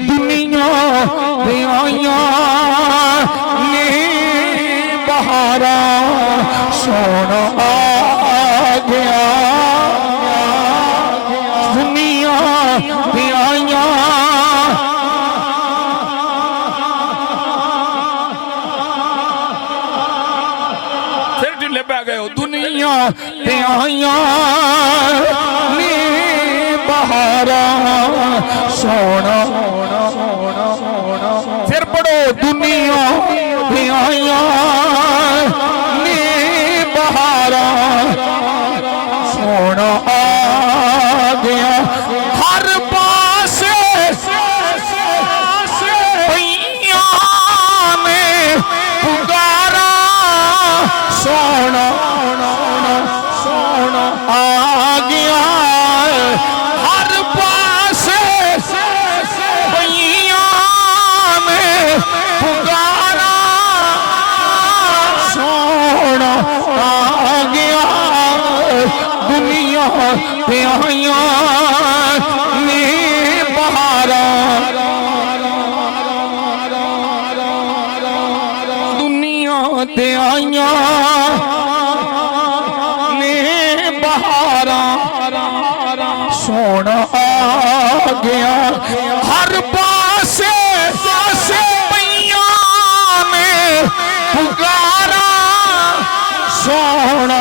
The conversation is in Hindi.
दुनिया दे आइया ने बहारा सोना आ गया दुनिया दे आइया फिर ढिले पै गए दुनिया दे आइया ने बहारा सोना फिर पढ़ो दुनिया दे आइया ने बहारा सोना आ गया हर पासे पैया में पुकारा सोना सोना आ गया हर पासे पैया में पुकारा सोना आ गया दुनिया पे आइया ने बहारा दुनिया ते आइया ने बहारा सोना आ गया हर पासे पैया में पुकारा सोना